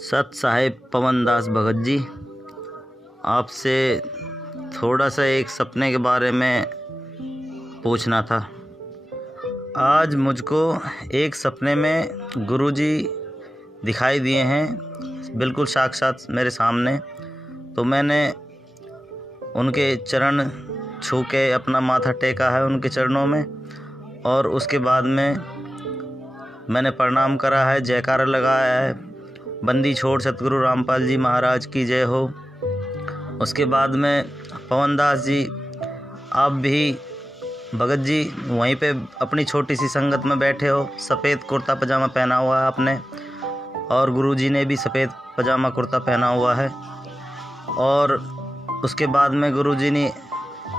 सत साहेब पवन दास भगत जी, आपसे थोड़ा सा एक सपने के बारे में पूछना था। आज मुझको एक सपने में गुरुजी दिखाई दिए हैं, बिल्कुल साक्षात मेरे सामने। तो मैंने उनके चरण छू के अपना माथा टेका है उनके चरणों में, और उसके बाद में मैंने प्रणाम करा है, जयकारा लगाया है, बंदी छोड़ सतगुरु रामपाल जी महाराज की जय हो। उसके बाद में पवन दास जी, आप भी भगत जी वहीं पे अपनी छोटी सी संगत में बैठे हो, सफ़ेद कुर्ता पजामा पहना हुआ है आपने, और गुरुजी ने भी सफ़ेद पजामा कुर्ता पहना हुआ है। और उसके बाद में गुरुजी ने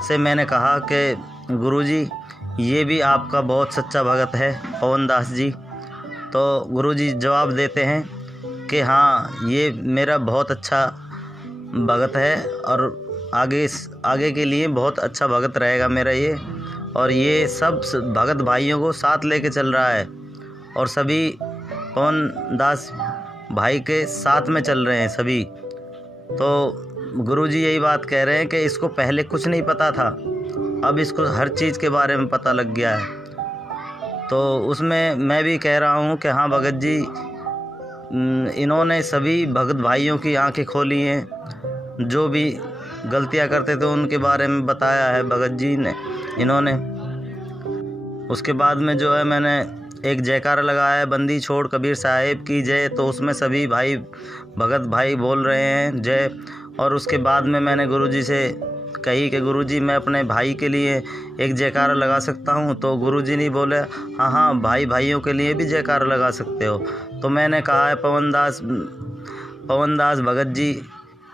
से मैंने कहा कि गुरुजी ये भी आपका बहुत सच्चा भगत है पवन दास जी। तो गुरुजी जवाब देते हैं कि हाँ, ये मेरा बहुत अच्छा भगत है और आगे के लिए बहुत अच्छा भगत रहेगा मेरा ये। और ये सब भगत भाइयों को साथ लेके चल रहा है और सभी पवन दास भाई के साथ में चल रहे हैं सभी। तो गुरुजी यही बात कह रहे हैं कि इसको पहले कुछ नहीं पता था, अब इसको हर चीज़ के बारे में पता लग गया है। तो उसमें मैं भी कह रहा हूँ कि हाँ भगत जी, इन्होंने सभी भगत भाइयों की आंखें खोली हैं। जो भी गलतियां करते थे उनके बारे में बताया है भगत जी ने इन्होंने। उसके बाद में जो है मैंने एक जयकारा लगाया है, बंदी छोड़ कबीर साहिब की जय। तो उसमें सभी भाई भगत भाई बोल रहे हैं जय। और उसके बाद में मैंने गुरुजी से कही कि गुरुजी मैं अपने भाई के लिए एक जयकारा लगा सकता हूं। तो गुरुजी ने बोले हाँ हाँ, भाई भाइयों के लिए भी जयकारा लगा सकते हो। तो मैंने कहा है पवन दास भगत जी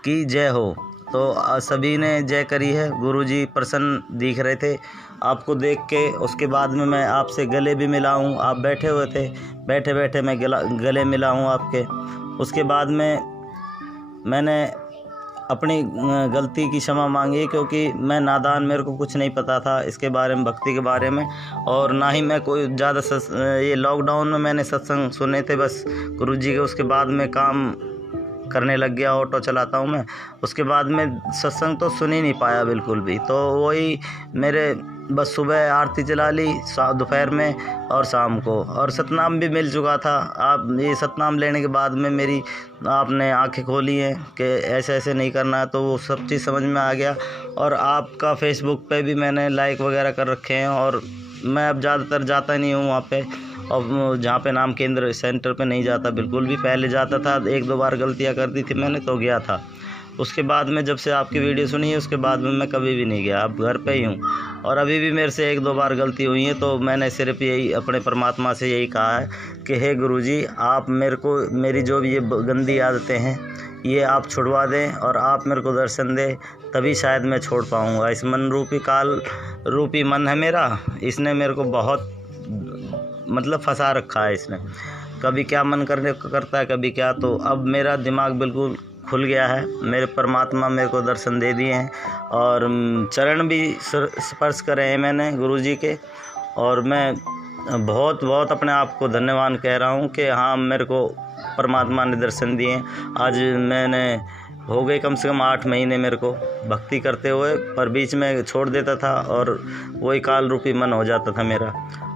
की जय हो। तो सभी ने जय करी है। गुरुजी प्रसन्न दिख रहे थे आपको देख के। उसके बाद में मैं आपसे गले भी मिला हूँ, आप बैठे हुए थे, बैठे बैठे मैं गले मिला हूँ आपके। उसके बाद में मैंने अपनी गलती की क्षमा मांगी, क्योंकि मैं नादान, मेरे को कुछ नहीं पता था इसके बारे में, भक्ति के बारे में। और ना ही मैं कोई ज़्यादा ये लॉकडाउन में मैंने सत्संग सुने थे बस गुरुजी के। उसके बाद में काम करने लग गया, ऑटो चलाता हूँ मैं। उसके बाद में सत्संग तो सुन ही नहीं पाया बिल्कुल भी। तो वही मेरे बस सुबह आरती चला ली, दोपहर में और शाम को, और सतनाम भी मिल चुका था। आप ये सतनाम लेने के बाद में मेरी आपने आंखें खोली हैं कि ऐसे ऐसे नहीं करना, तो वो सब चीज़ समझ में आ गया। और आपका फेसबुक पे भी मैंने लाइक वगैरह कर रखे हैं। और मैं अब ज़्यादातर जाता नहीं हूँ वहाँ पे, और जहाँ पे नाम केंद्र सेंटर पे नहीं जाता बिल्कुल भी। पहले जाता था, एक दो बार गलतियाँ कर दी थी मैंने तो गया था। उसके बाद में जब से आपकी वीडियो सुनी है उसके बाद में मैं कभी भी नहीं गया, अब घर पे ही हूँ। और अभी भी मेरे से एक दो बार गलती हुई है, तो मैंने सिर्फ यही अपने परमात्मा से यही कहा है कि हे गुरुजी, आप मेरे को मेरी जो भी ये गंदी आदतें हैं ये आप छुड़वा दें, और आप मेरे को दर्शन दें, तभी शायद मैं छोड़ पाऊँगा। इस मन रूपी काल रूपी मन है मेरा, इसने मेरे को बहुत मतलब फंसा रखा है इसने। कभी क्या मन करता है, कभी क्या। तो अब मेरा दिमाग बिल्कुल खुल गया है, मेरे परमात्मा मेरे को दर्शन दे दिए हैं, और चरण भी स्पर्श करे हैं मैंने गुरुजी के। और मैं बहुत बहुत अपने आप को धन्यवाद कह रहा हूँ कि हाँ, मेरे को परमात्मा ने दर्शन दिए। आज मैंने हो गए कम से कम 8 महीने मेरे को भक्ति करते हुए, पर बीच में छोड़ देता था और वही काल रूपी मन हो जाता था मेरा।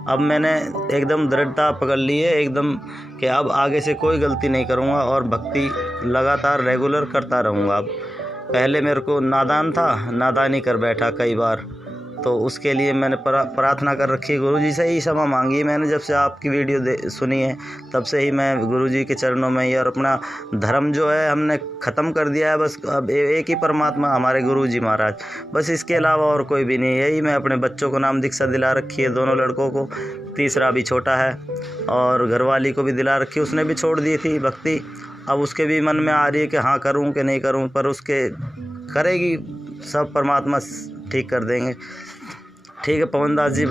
अब मैंने एकदम दृढ़ता पकड़ ली है एकदम कि अब आगे से कोई गलती नहीं करूँगा और भक्ति लगातार रेगुलर करता रहूँगा। अब पहले मेरे को नादान था, नादानी कर बैठा कई बार, तो उसके लिए मैंने प्रार्थना कर रखी है। गुरुजी से ही क्षमा मांगी है मैंने। जब से आपकी वीडियो सुनी है तब से ही मैं गुरुजी के चरणों में ही, और अपना धर्म जो है हमने ख़त्म कर दिया है। बस अब एक ही परमात्मा हमारे गुरुजी महाराज, बस इसके अलावा और कोई भी नहीं। यही मैं अपने बच्चों को नाम दीक्षा दिला रखी है, दोनों लड़कों को, तीसरा भी छोटा है, और घरवाली को भी दिला रखी, उसने भी छोड़ दी थी भक्ति। अब उसके भी मन में आ रही है कि हाँ करूँ कि नहीं करूँ, पर उसके करेगी, सब परमात्मा ठीक कर देंगे। ठीक है पवन दास जी,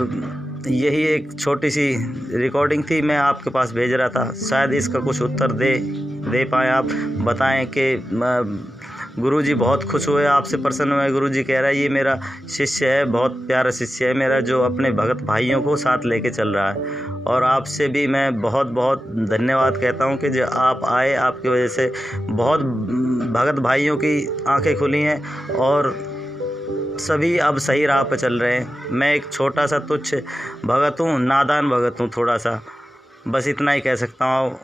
यही एक छोटी सी रिकॉर्डिंग थी, मैं आपके पास भेज रहा था। शायद इसका कुछ उत्तर दे पाएँ आप, बताएं कि गुरुजी बहुत खुश हुए, आपसे प्रसन्न हुए। गुरुजी कह रहा है ये मेरा शिष्य है, बहुत प्यारा शिष्य है मेरा, जो अपने भगत भाइयों को साथ लेके चल रहा है। और आपसे भी मैं बहुत बहुत धन्यवाद कहता हूँ कि जो आप आए, आपकी वजह से बहुत भगत भाइयों की आंखें खुली हैं और सभी अब सही राह पर चल रहे हैं। मैं एक छोटा सा तुच्छ भगत हूँ, नादान भगत हूँ थोड़ा सा, बस इतना ही कह सकता हूँ।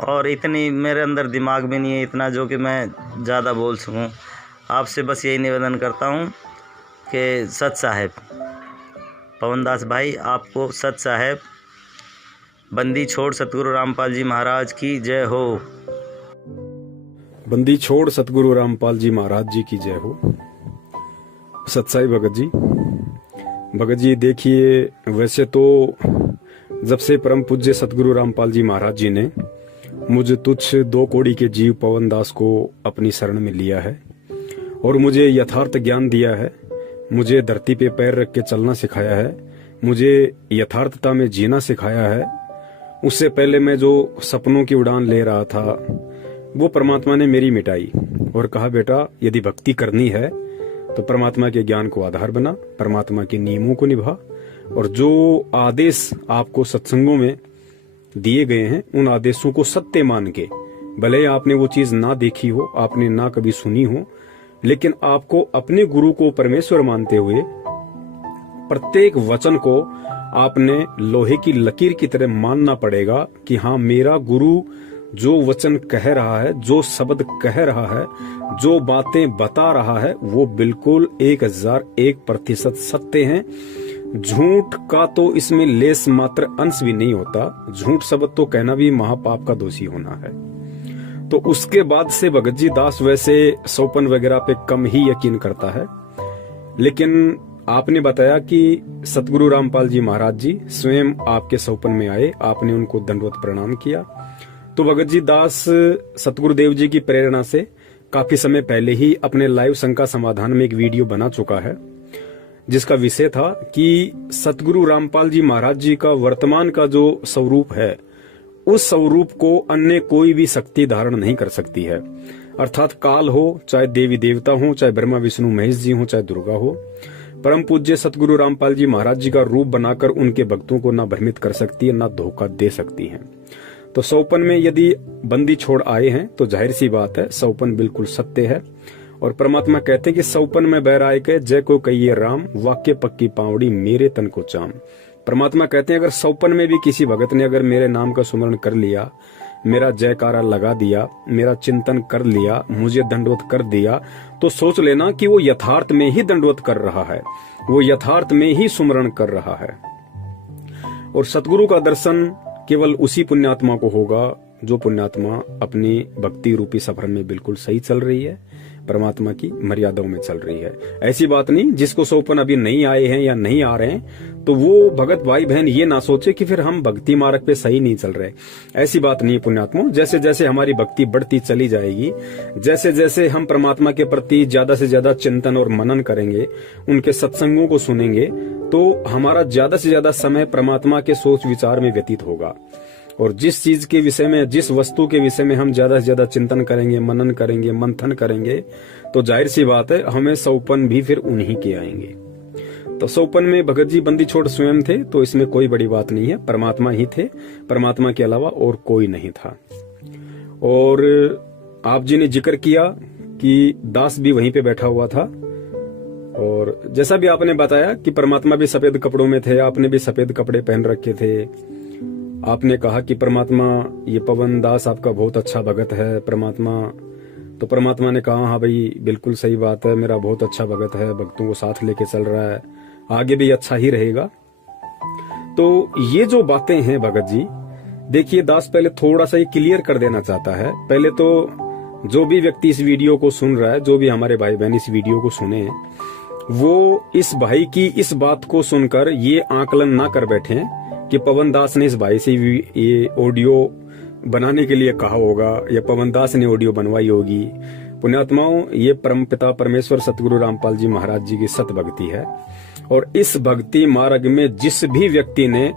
और इतनी मेरे अंदर दिमाग भी नहीं है इतना जो कि मैं ज़्यादा बोल सकूं। आपसे बस यही निवेदन करता हूं कि सत साहेब पवनदास भाई, आपको सत साहेब बंदी छोड़ सतगुरु रामपाल जी महाराज की जय हो। बंदी छोड़ सतगुरु रामपाल जी महाराज जी की जय हो। सत्साई भगत जी। भगत जी देखिए, वैसे तो जब से परम पूज्य सतगुरु रामपाल जी महाराज जी ने मुझे तुच्छ 2 कौड़ी के जीव पवनदास को अपनी शरण में लिया है और मुझे यथार्थ ज्ञान दिया है, मुझे धरती पे पैर रख के चलना सिखाया है, मुझे यथार्थता में जीना सिखाया है। उससे पहले मैं जो सपनों की उड़ान ले रहा था वो परमात्मा ने मेरी मिटाई और कहा बेटा यदि भक्ति करनी है तो परमात्मा के ज्ञान को आधार बना, परमात्मा के नियमों को निभा और जो आदेश आपको सत्संगों में दिए गए हैं उन आदेशों को सत्य मान के, भले आपने वो चीज ना देखी हो, आपने ना कभी सुनी हो, लेकिन आपको अपने गुरु को परमेश्वर मानते हुए प्रत्येक वचन को आपने लोहे की लकीर की तरह मानना पड़ेगा कि हाँ, मेरा गुरु जो वचन कह रहा है, जो शब्द कह रहा है, जो बातें बता रहा है वो बिल्कुल 1001% सत्य हैं। झूठ का तो इसमें लेस मात्र अंश भी नहीं होता। झूठ शब्द तो कहना भी महापाप का दोषी होना है। तो उसके बाद से भगत जी दास वैसे सौपन वगैरह पे कम ही यकीन करता है, लेकिन आपने बताया कि सतगुरु रामपाल जी महाराज जी स्वयं आपके सौपन में आए, आपने उनको दंडवत प्रणाम किया। तो भगत जी दास सतगुरुदेव जी की प्रेरणा से काफी समय पहले ही अपने लाइव शंका समाधान में एक वीडियो बना चुका है जिसका विषय था कि सतगुरु रामपाल जी महाराज जी का वर्तमान का जो स्वरूप है उस स्वरूप को अन्य कोई भी शक्ति धारण नहीं कर सकती है। अर्थात काल हो, चाहे देवी देवता हो, चाहे ब्रह्मा विष्णु महेश जी हो, चाहे दुर्गा हो, परम पूज्य सतगुरु रामपाल जी महाराज जी का रूप बनाकर उनके भक्तों को ना भ्रमित कर सकती है, ना धोखा दे सकती है। तो सौपन में यदि बंदी छोड़ आए हैं तो जाहिर सी बात है सौपन बिल्कुल सत्य है। और परमात्मा कहते हैं कि सौपन में बैराय के जय को कहिए राम, वाक्य पक्की पावड़ी मेरे तन को चाम। परमात्मा कहते हैं अगर सौपन में भी किसी भगत ने अगर मेरे नाम का सुमरण कर लिया, मेरा जयकारा लगा दिया, मेरा चिंतन कर लिया, मुझे दंडवत कर दिया, तो सोच लेना कि वो यथार्थ में ही दंडवत कर रहा है, वो यथार्थ में ही सुमरण कर रहा है। और सतगुरु का दर्शन केवल उसी पुण्यात्मा को होगा जो पुण्यात्मा अपनी भक्ति रूपी सफर में बिल्कुल सही चल रही है, परमात्मा की मर्यादाओं में चल रही है। ऐसी बात नहीं जिसको सौपन अभी नहीं आए हैं या नहीं आ रहे हैं तो वो भगत भाई बहन ये ना सोचे कि फिर हम भक्ति मार्ग पे सही नहीं चल रहे। ऐसी बात नहीं है पुण्यात्मा। जैसे जैसे हमारी भक्ति बढ़ती चली जाएगी, जैसे जैसे हम परमात्मा के प्रति ज्यादा से ज्यादा चिंतन और मनन करेंगे, उनके सत्संगों को सुनेंगे, तो हमारा ज्यादा से ज्यादा समय परमात्मा के सोच विचार में व्यतीत होगा। और जिस चीज के विषय में, जिस वस्तु के विषय में हम ज्यादा से ज्यादा चिंतन करेंगे, मनन करेंगे, मंथन करेंगे, तो जाहिर सी बात है हमें सौपन भी फिर उन्हीं के आएंगे। तो सौपन में भगत जी बंदी छोड़ स्वयं थे, तो इसमें कोई बड़ी बात नहीं है, परमात्मा ही थे, परमात्मा के अलावा और कोई नहीं था। और आप जी ने जिक्र किया कि दास भी वहीं पे बैठा हुआ था, और जैसा भी आपने बताया कि परमात्मा भी सफेद कपड़ों में थे, आपने भी सफेद कपड़े पहन रखे थे। आपने कहा कि परमात्मा, ये पवन दास आपका बहुत अच्छा भगत है परमात्मा। तो परमात्मा ने कहा हाँ भाई बिल्कुल सही बात है, मेरा बहुत अच्छा भगत है, भक्तों को साथ लेके चल रहा है, आगे भी अच्छा ही रहेगा। तो ये जो बातें हैं भगत जी, देखिए दास पहले थोड़ा सा ये क्लियर कर देना चाहता है। पहले तो जो भी व्यक्ति इस वीडियो को सुन रहा है, जो भी हमारे भाई बहन इस वीडियो को सुने, वो इस भाई की इस बात को सुनकर ये आकलन ना कर बैठे कि पवन दास ने इस भाई से ये ऑडियो बनाने के लिए कहा होगा या पवन दास ने ऑडियो बनवाई होगी। पुण्यात्माओं, ये परमपिता परमेश्वर सतगुरु रामपाल जी महाराज जी की सत भक्ति है। और इस भक्ति मार्ग में जिस भी व्यक्ति ने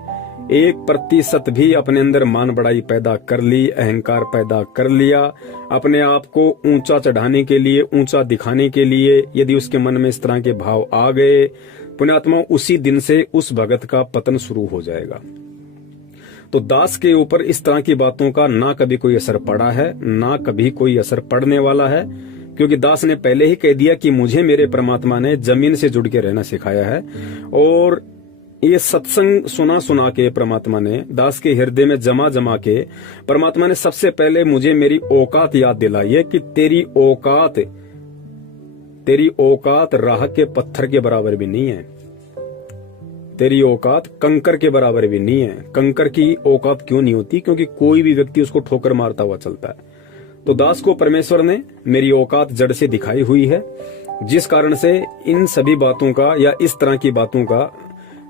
1% भी अपने अंदर मान बड़ाई पैदा कर ली, अहंकार पैदा कर लिया, अपने आप को ऊंचा चढ़ाने के लिए, ऊंचा दिखाने के लिए यदि उसके मन में इस तरह के भाव आ गए, पुण्यात्मा, उसी दिन से उस भगत का पतन शुरू हो जाएगा। तो दास के ऊपर इस तरह की बातों का ना कभी कोई असर पड़ा है, ना कभी कोई असर पड़ने वाला है, क्योंकि दास ने पहले ही कह दिया कि मुझे मेरे परमात्मा ने जमीन से जुड़ के रहना सिखाया है। और ये सत्संग सुना सुना के परमात्मा ने दास के हृदय में जमा जमा के परमात्मा ने सबसे पहले मुझे मेरी औकात याद दिलाई है कि तेरी औकात राह के पत्थर के बराबर भी नहीं है, तेरी औकात कंकर के बराबर भी नहीं है। कंकर की औकात क्यों नहीं होती? क्योंकि कोई भी व्यक्ति उसको ठोकर मारता हुआ चलता है। तो दास को परमेश्वर ने मेरी औकात जड़ से दिखाई हुई है, जिस कारण से इन सभी बातों का या इस तरह की बातों का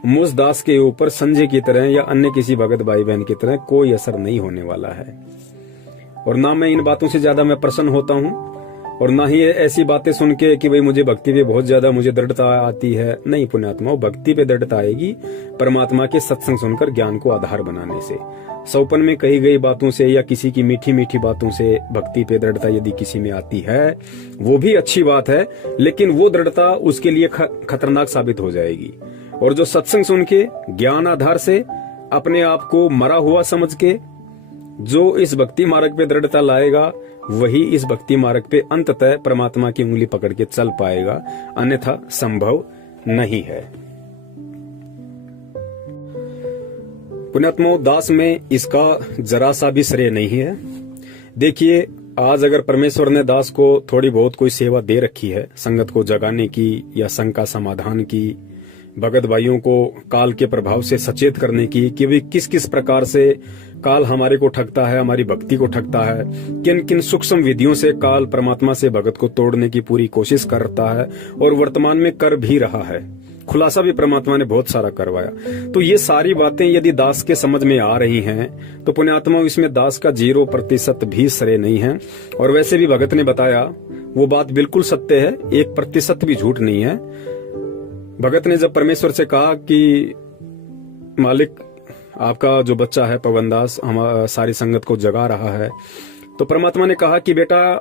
मुझ दास के ऊपर संजय की तरह या अन्य किसी भगत भाई बहन की तरह कोई असर नहीं होने वाला है। और ना मैं इन बातों से ज्यादा मैं प्रसन्न होता हूं, और ना ही ऐसी बातें सुन के कि भाई मुझे भक्ति पे बहुत ज्यादा मुझे दृढ़ता आती है। नहीं पुण्यात्मा, भक्ति पे दृढ़ता आएगी परमात्मा के सत्संग सुनकर, ज्ञान को आधार बनाने से। सौपन में कही गई बातों से या किसी की मीठी मीठी बातों से भक्ति पे दृढ़ता यदि किसी में आती है, वो भी अच्छी बात है, लेकिन वो दृढ़ता उसके लिए खतरनाक साबित हो जाएगी। और जो सत्संग सुन के ज्ञान आधार से अपने आप को मरा हुआ समझ के जो इस भक्ति मार्ग पे दृढ़ता लाएगा, वही इस भक्ति मार्ग पे अंततः परमात्मा की उंगली पकड़ के चल पाएगा, अन्यथा संभव नहीं है। पुण्यात्मा, दास में इसका जरा सा भी श्रेय नहीं है। देखिए, आज अगर परमेश्वर ने दास को थोड़ी बहुत कोई सेवा दे रखी है, संगत को जगाने की या शंका समाधान की, भगत भाइयों को काल के प्रभाव से सचेत करने की कि वे किस किस प्रकार से काल हमारे को ठगता है, हमारी भक्ति को ठगता है, किन किन सूक्ष्म विधियों से काल परमात्मा से भगत को तोड़ने की पूरी कोशिश करता है और वर्तमान में कर भी रहा है। खुलासा भी परमात्मा ने बहुत सारा करवाया। तो ये सारी बातें यदि दास के समझ में आ रही हैं, तो पुण्यात्मा, इसमें दास का 0% भी श्रेय नहीं है। और वैसे भी भगत ने बताया वो बात बिल्कुल सत्य है, 1% भी झूठ नहीं है। भगत ने जब परमेश्वर से कहा कि मालिक, आपका जो बच्चा है पवन दास हमारी सारी संगत को जगा रहा है, तो परमात्मा ने कहा कि बेटा,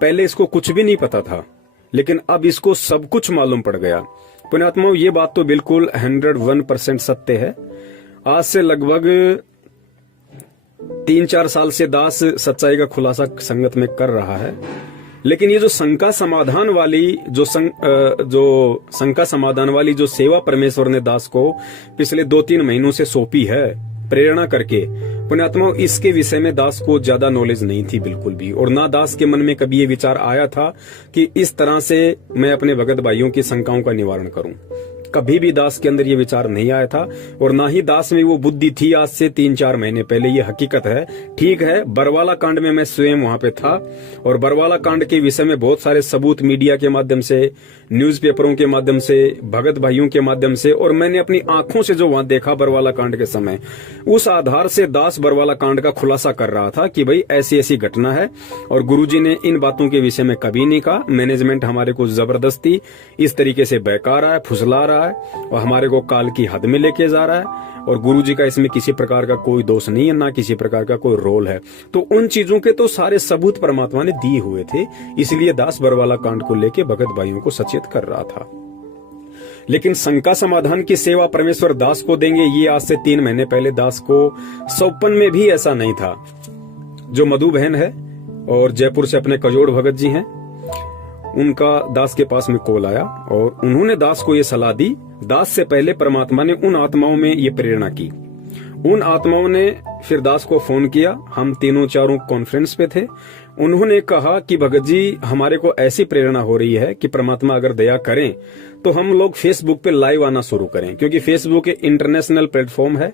पहले इसको कुछ भी नहीं पता था, लेकिन अब इसको सब कुछ मालूम पड़ गया। पुण्यात्मा, ये बात तो बिल्कुल 101% सत्य है। आज से लगभग 3-4 साल से दास सच्चाई का खुलासा संगत में कर रहा है, लेकिन ये जो शंका समाधान वाली जो शंका समाधान वाली जो सेवा परमेश्वर ने दास को पिछले 2-3 महीनों से सौंपी है प्रेरणा करके, पुण्यात्मा, इसके विषय में दास को ज्यादा नॉलेज नहीं थी बिल्कुल भी। और ना दास के मन में कभी ये विचार आया था कि इस तरह से मैं अपने भगत भाइयों की शंकाओं का निवारण करूं। कभी भी दास के अंदर ये विचार नहीं आया था, और ना ही दास में वो बुद्धि थी आज से 3-4 महीने पहले। ये हकीकत है। ठीक है, बरवाला कांड में मैं स्वयं वहां पे था, और बरवाला कांड के विषय में बहुत सारे सबूत मीडिया के माध्यम से, न्यूज़पेपरों के माध्यम से, भगत भाइयों के माध्यम से, और मैंने अपनी आंखों से जो वहां देखा बरवाला कांड के समय, उस आधार से दास बरवाला कांड का खुलासा कर रहा था कि भाई ऐसी ऐसी घटना है। और गुरुजी ने इन बातों के विषय में कभी नहीं कहा। मैनेजमेंट हमारे को जबरदस्ती इस तरीके से बहका रहा है, फुसला रहा है, और हमारे को काल की हद में लेके जा रहा है। और गुरुजी का इसमें किसी प्रकार का कोई दोष नहीं है, ना किसी प्रकार का कोई रोल है। तो उन चीजों के तो सारे सबूत परमात्मा ने दिए हुए थे, इसलिए दास बरवाला कांड को लेके भगत भाइयों को सचेत कर रहा था। लेकिन शंका समाधान की सेवा परमेश्वर दास को देंगे, ये आज से 3 महीने पहले दास को सौपन में भी ऐसा नहीं था। जो मधु बहन है और जयपुर से अपने कजोड़ भगत जी हैं, उनका दास के पास में कॉल आया और उन्होंने दास को ये सलाह दी। दास से पहले परमात्मा ने उन आत्माओं में ये प्रेरणा की। उन आत्माओं ने फिर दास को फोन किया। हम 3-4 कॉन्फ्रेंस पे थे। उन्होंने कहा कि भगत जी, हमारे को ऐसी प्रेरणा हो रही है कि परमात्मा अगर दया करें तो हम लोग फेसबुक पे लाइव आना शुरू करें, क्योंकि फेसबुक एक इंटरनेशनल प्लेटफॉर्म है,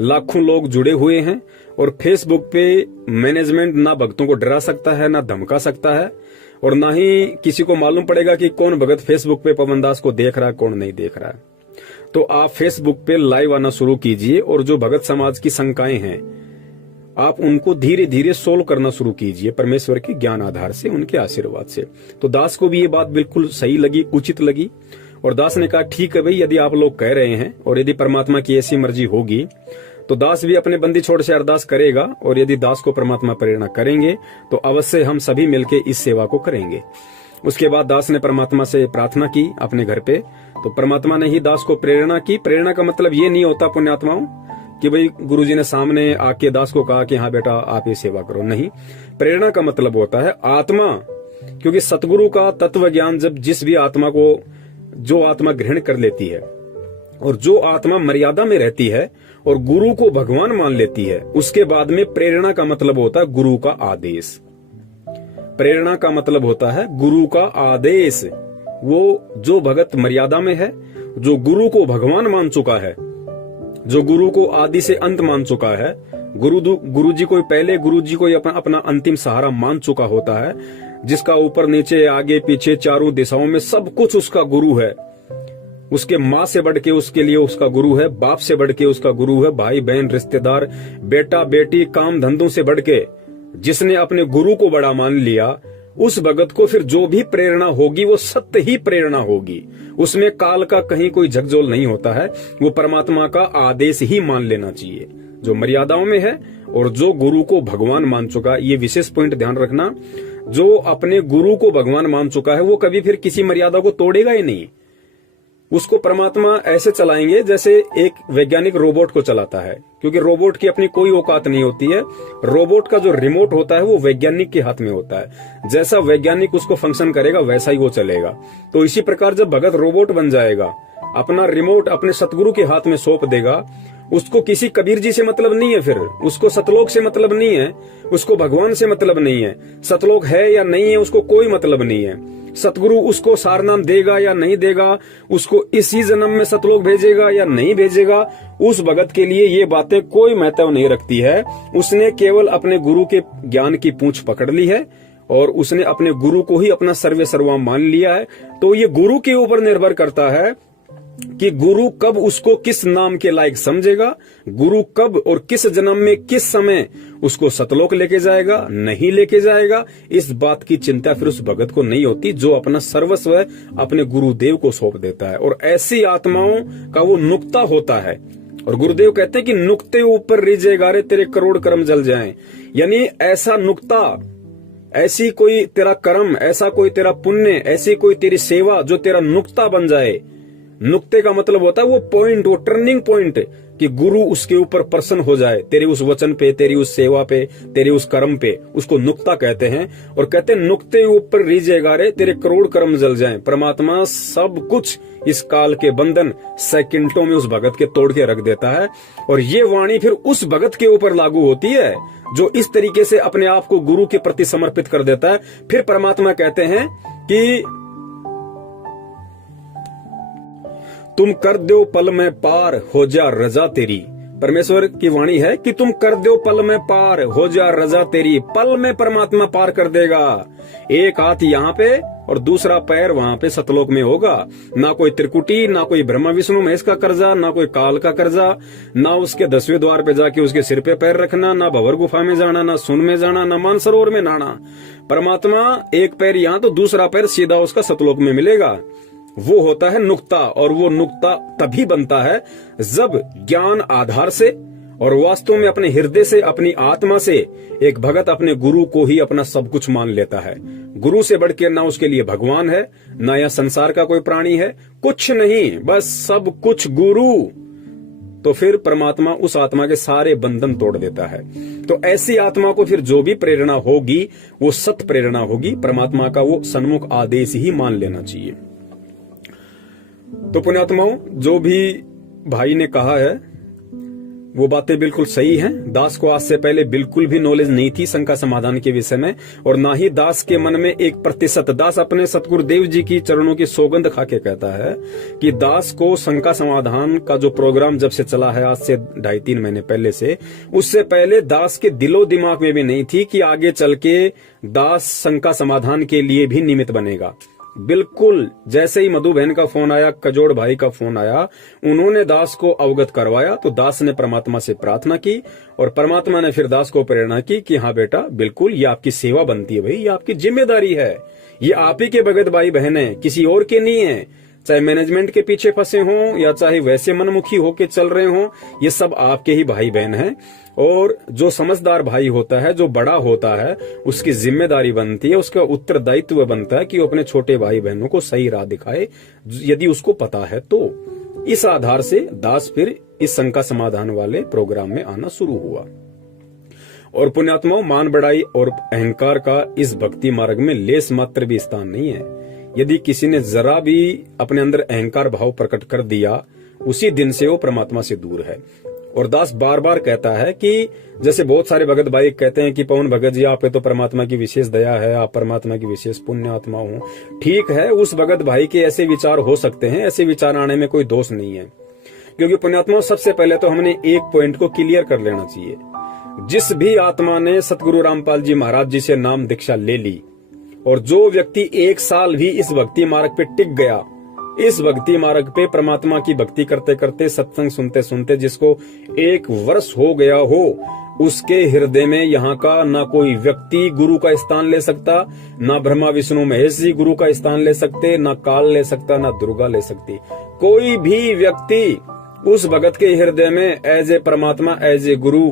लाखों लोग जुड़े हुए हैं। और फेसबुक पे मैनेजमेंट ना भक्तों को डरा सकता है, ना धमका सकता है, और ना ही किसी को मालूम पड़ेगा कि कौन भगत फेसबुक पे पवन दास को देख रहा है, कौन नहीं देख रहा है। तो आप फेसबुक पे लाइव आना शुरू कीजिए, और जो भगत समाज की शंकाएं हैं आप उनको धीरे धीरे सोल्व करना शुरू कीजिए, परमेश्वर के ज्ञान आधार से, उनके आशीर्वाद से। तो दास को भी ये बात बिल्कुल सही लगी, उचित लगी, और दास ने कहा ठीक है भाई, यदि आप लोग कह रहे हैं और यदि परमात्मा की ऐसी मर्जी होगी तो दास भी अपने बंदी छोड़ से अरदास करेगा, और यदि दास को परमात्मा प्रेरणा करेंगे तो अवश्य हम सभी मिलकर इस सेवा को करेंगे। उसके बाद दास ने परमात्मा से प्रार्थना की अपने घर पे, तो परमात्मा ने ही दास को प्रेरणा की। प्रेरणा का मतलब ये नहीं होता पुण्यात्माओं कि भाई गुरुजी ने सामने आके दास को कहा कि हाँ बेटा आप ये सेवा करो, नहीं। प्रेरणा का मतलब होता है आत्मा, क्योंकि सतगुरु का तत्व ज्ञान जब जिस भी आत्मा को, जो आत्मा ग्रहण कर लेती है और जो आत्मा मर्यादा में रहती है और गुरु को भगवान मान लेती है, उसके बाद में प्रेरणा का मतलब होता है गुरु का आदेश। प्रेरणा का मतलब होता है गुरु का आदेश। वो जो भगत मर्यादा में है, जो गुरु को भगवान मान चुका है, जो गुरु को आदि से अंत मान चुका है, गुरु जी को पहले, गुरु जी को अपना अंतिम सहारा मान चुका होता है, जिसका ऊपर नीचे आगे पीछे चारों दिशाओं में सब कुछ उसका गुरु है। उसके माँ से बढ़ के उसके लिए उसका गुरु है, बाप से बढ़ के उसका गुरु है, भाई बहन रिश्तेदार बेटा बेटी काम धंधों से बढ़ के जिसने अपने गुरु को बड़ा मान लिया, उस भगत को फिर जो भी प्रेरणा होगी वो सत्य ही प्रेरणा होगी। उसमें काल का कहीं कोई झकझोल नहीं होता है, वो परमात्मा का आदेश ही मान लेना चाहिए, जो मर्यादाओं में है और जो गुरु को भगवान मान चुका। ये विशेष पॉइंट ध्यान रखना, जो अपने गुरु को भगवान मान चुका है वो कभी फिर किसी मर्यादा को तोड़ेगा ही नहीं। उसको परमात्मा ऐसे चलाएंगे जैसे एक वैज्ञानिक रोबोट को चलाता है, क्योंकि रोबोट की अपनी कोई औकात नहीं होती है। रोबोट का जो रिमोट होता है वो वैज्ञानिक के हाथ में होता है। जैसा वैज्ञानिक उसको फंक्शन करेगा वैसा ही वो चलेगा। तो इसी प्रकार जब भगत रोबोट बन जाएगा, अपना रिमोट अपने सतगुरु के हाथ में सौंप देगा, उसको किसी कबीर जी से मतलब नहीं है, फिर उसको सतलोक से मतलब नहीं है, उसको भगवान से मतलब नहीं है, सतलोक है या नहीं है उसको कोई मतलब नहीं है। सतगुरु उसको सार नाम देगा या नहीं देगा, उसको इसी जन्म में सतलोक भेजेगा या नहीं भेजेगा, उस भगत के लिए ये बातें कोई महत्व नहीं रखती है। उसने केवल अपने गुरु के ज्ञान की पूंछ पकड़ ली है और उसने अपने गुरु को ही अपना सर्वे सर्वा मान लिया है। तो ये गुरु के ऊपर निर्भर करता है कि गुरु कब उसको किस नाम के लायक समझेगा, गुरु कब और किस जन्म में किस समय उसको सतलोक लेके जाएगा, नहीं लेके जाएगा। इस बात की चिंता फिर उस भगत को नहीं होती जो अपना सर्वस्व अपने गुरुदेव को सौंप देता है। और ऐसी आत्माओं का वो नुक्ता होता है। और गुरुदेव कहते हैं कि नुक्ते ऊपर रिझेगा रे तेरे करोड़ कर्म जल जाएं। यानी ऐसा नुक्ता, ऐसी कोई तेरा कर्म, ऐसा कोई तेरा पुण्य, ऐसी कोई तेरी सेवा जो तेरा नुक्ता बन जाए। नुक्ते का मतलब होता है वो पॉइंट, वो टर्निंग पॉइंट, कि गुरु उसके ऊपर प्रसन्न हो जाए, तेरे उस वचन पे, तेरी उस सेवा पे, तेरे उस कर्म पे, उसको नुक्ता कहते हैं। और कहते हैं नुक्ते ऊपर रीझेगा रे तेरे करोड़ कर्म जल जाएं। परमात्मा सब कुछ इस काल के बंधन सेकंडों में उस भगत के तोड़ के रख देता है। और ये वाणी फिर उस भगत के ऊपर लागू होती है जो इस तरीके से अपने आप को गुरु के प्रति समर्पित कर देता है। फिर परमात्मा कहते हैं कि तुम कर दो पल में पार हो जा रजा तेरी। परमेश्वर की वाणी है कि तुम कर दो पल में पार हो जा रजा तेरी। पल में परमात्मा पार कर देगा। एक हाथ यहाँ पे और दूसरा पैर वहां पे सतलोक में होगा। ना कोई त्रिकुटी, ना कोई ब्रह्मा विष्णु महेश का कर्जा, ना कोई काल का कर्जा, ना उसके 10वें द्वार पे जाके उसके सिर पे पैर रखना, ना भंवर गुफा में जाना, ना सुन में जाना, ना मानसरोवर में नहाना। परमात्मा एक पैर यहाँ तो दूसरा पैर सीधा उसका सतलोक में मिलेगा। वो होता है नुक्ता। और वो नुक्ता तभी बनता है जब ज्ञान आधार से और वास्तव में अपने हृदय से, अपनी आत्मा से एक भगत अपने गुरु को ही अपना सब कुछ मान लेता है। गुरु से बढ़कर ना उसके लिए भगवान है, ना या संसार का कोई प्राणी है, कुछ नहीं, बस सब कुछ गुरु। तो फिर परमात्मा उस आत्मा के सारे बंधन तोड़ देता है। तो ऐसी आत्मा को फिर जो भी प्रेरणा होगी वो सत प्रेरणा होगी। परमात्मा का वो सन्मुख आदेश ही मान लेना चाहिए। तो पुण्यात्माओं, जो भी भाई ने कहा है वो बातें बिल्कुल सही हैं। दास को आज से पहले बिल्कुल भी नॉलेज नहीं थी शंका समाधान के विषय में, और ना ही दास के मन में 1%। दास अपने सतगुरुदेव जी की चरणों की सौगंध खा के कहता है कि दास को शंका समाधान का जो प्रोग्राम जब से चला है, आज से 2.5-3 महीने पहले से, उससे पहले दास के दिलो दिमाग में भी नहीं थी कि आगे चल के दास शंका समाधान के लिए भी निमित्त बनेगा। बिल्कुल जैसे ही मधु बहन का फोन आया, कजोड़ भाई का फोन आया, उन्होंने दास को अवगत करवाया, तो दास ने परमात्मा से प्रार्थना की और परमात्मा ने फिर दास को प्रेरणा की कि हाँ बेटा, बिल्कुल ये आपकी सेवा बनती है भाई, ये आपकी जिम्मेदारी है, ये आप ही के भगत भाई बहन है, किसी और के नहीं है। चाहे मैनेजमेंट के पीछे फंसे हों या चाहे वैसे मनमुखी होके चल रहे हों, ये सब आपके ही भाई बहन हैं। और जो समझदार भाई होता है, जो बड़ा होता है, उसकी जिम्मेदारी बनती है, उसका उत्तरदायित्व बनता है कि वो अपने छोटे भाई बहनों को सही राह दिखाए, यदि उसको पता है तो। इस आधार से दास फिर इस शंका समाधान वाले प्रोग्राम में आना शुरू हुआ। और पुण्यात्माओं, मान बढ़ाई और अहंकार का इस भक्ति मार्ग में लेस मात्र भी स्थान नहीं है। यदि किसी ने जरा भी अपने अंदर अहंकार भाव प्रकट कर दिया, उसी दिन से वो परमात्मा से दूर है। और दास बार बार कहता है कि जैसे बहुत सारे भगत भाई कहते हैं कि पवन भगत जी, आप पे तो परमात्मा की विशेष दया है, आप परमात्मा की विशेष पुण्य आत्मा हो। ठीक है, उस भगत भाई के ऐसे विचार हो सकते हैं, ऐसे विचार आने में कोई दोष नहीं है। क्योंकि पुण्यात्मा, सबसे पहले तो हमने एक पॉइंट को क्लियर कर लेना चाहिए। जिस भी आत्मा ने सतगुरु रामपाल जी महाराज जी से नाम दीक्षा ले ली, और जो व्यक्ति 1 साल भी इस भक्ति मार्ग पे टिक गया, इस भक्ति मार्ग पे परमात्मा की भक्ति करते करते, सत्संग सुनते सुनते जिसको 1 वर्ष हो गया हो, उसके हृदय में यहाँ का ना कोई व्यक्ति गुरु का स्थान ले सकता, ना ब्रह्मा विष्णु महेश जी गुरु का स्थान ले सकते, ना काल ले सकता, ना दुर्गा ले सकती। कोई भी व्यक्ति उस भगत के हृदय में एज ए परमात्मा, एज ए गुरु